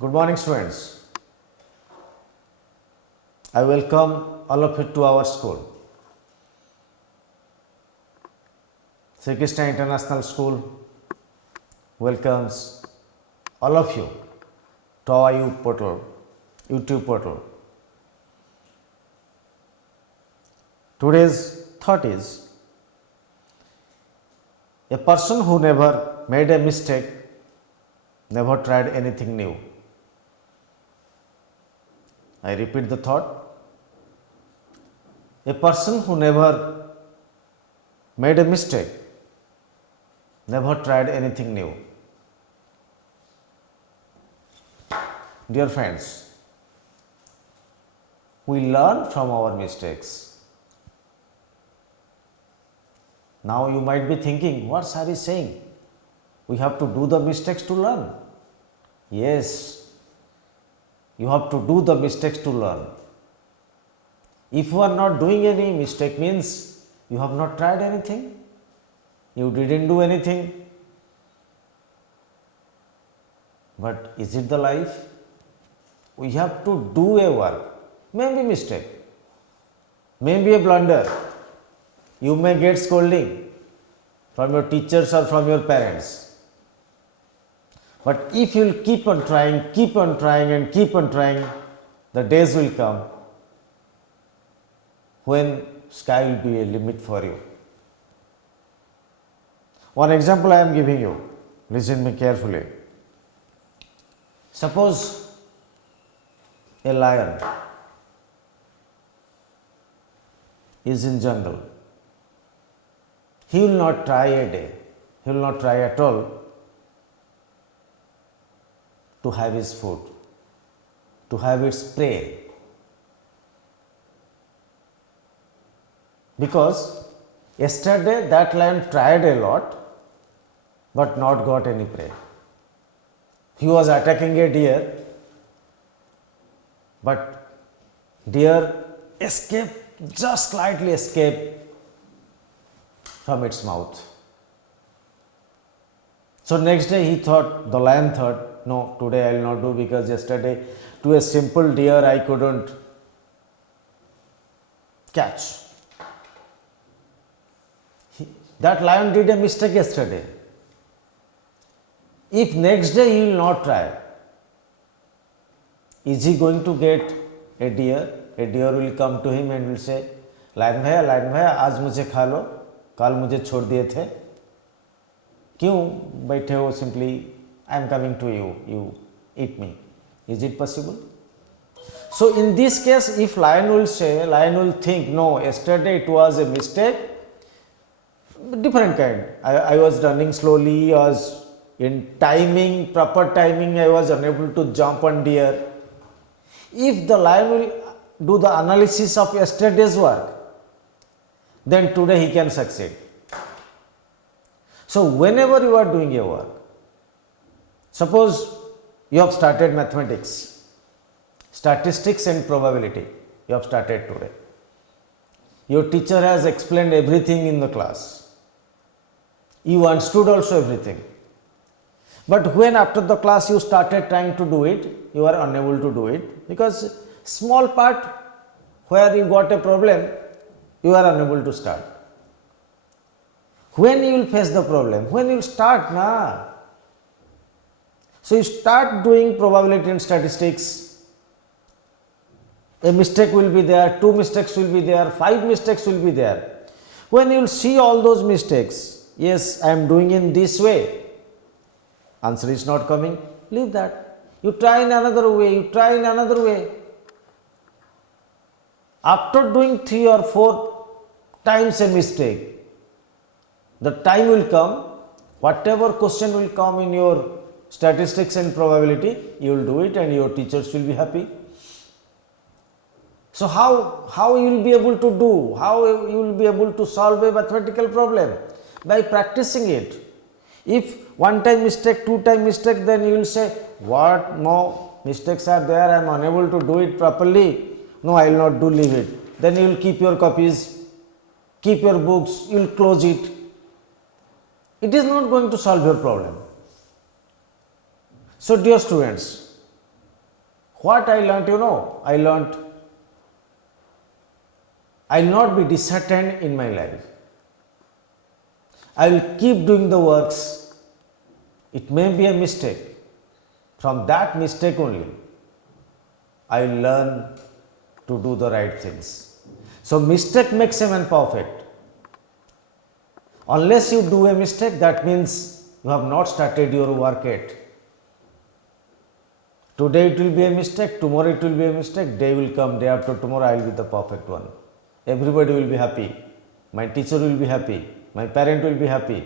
Good morning, students. I welcome all of you to our school. Sri Krishna International School welcomes all of you to our YouTube portal. Today's thought is a person who never made a mistake never tried anything new. I repeat the thought. A person who never made a mistake never tried anything new. Dear friends, we learn from our mistakes. Now you might be thinking, what sir is saying? We have to do the mistakes to learn. Yes, you have to do the mistakes to learn. If you are not doing any mistake means you have not tried anything, you didn't do anything. But is it the life? We have to do a work, maybe mistake, maybe a blunder. You may get scolding from your teachers or from your parents. But if you will keep on trying and keep on trying, the days will come when sky will be a limit for you. One example I am giving you, listen me carefully. Suppose a lion is in jungle. He will not try a day, he will not try at all to have his food, to have its prey. Because yesterday that lion tried a lot but not got any prey. He was attacking a deer, but deer escaped, just slightly escaped from its mouth. So next day he thought, the lion thought, no, today I will not do, because yesterday to a simple deer I couldn't catch. That lion did a mistake yesterday. If next day he will not try, is he going to get a deer? A deer will come to him and will say, lion भैया आज मुझे खा लो, कल मुझे छोड़ दिए थे, क्यों बैठे हो? Simply I am coming to you, you eat me. Is it possible? So in this case, if lion will say, lion will think, no, yesterday it was a mistake, different kind. I was running slowly, I was in timing, proper timing, I was unable to jump on deer. If the lion will do the analysis of yesterday's work, then today he can succeed. So whenever you are doing your work, suppose you have started mathematics, statistics and probability, you have started today. Your teacher has explained everything in the class. You understood also everything. But when after the class you started trying to do it, you are unable to do it, because small part where you got a problem, you are unable to start. When you will face the problem? When you will start, na? So you start doing probability and statistics, a mistake will be there, 2 mistakes will be there, 5 mistakes will be there. When you will see all those mistakes, yes, I am doing in this way, answer is not coming, leave that. You try in another way, you try in another way. After doing 3 or 4 times a mistake, the time will come, whatever question will come in your statistics and probability, you will do it and your teachers will be happy. So how you will be able to do, how you will be able to solve a mathematical problem? By practicing it. If one time mistake, 2 time mistake, then you will say, what more mistakes are there, I am unable to do it properly, no, I will not do, leave it. Then you will keep your copies, keep your books, you will close it. It is not going to solve your problem. So dear students, What I learnt, I learnt I will not be disheartened in my life. I will keep doing the works. It may be a mistake. From that mistake only, I will learn to do the right things. So, mistake makes a man perfect. Unless you do a mistake, that means you have not started your work yet. Today it will be a mistake, tomorrow it will be a mistake, day will come, day after tomorrow I will be the perfect one. Everybody will be happy. My teacher will be happy. My parent will be happy.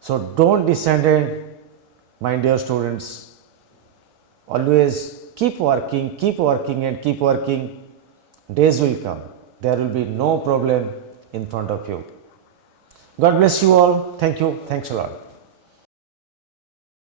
So, don't dishearten, my dear students. Always keep working and keep working. Days will come. There will be no problem in front of you. God bless you all. Thank you. Thanks a lot.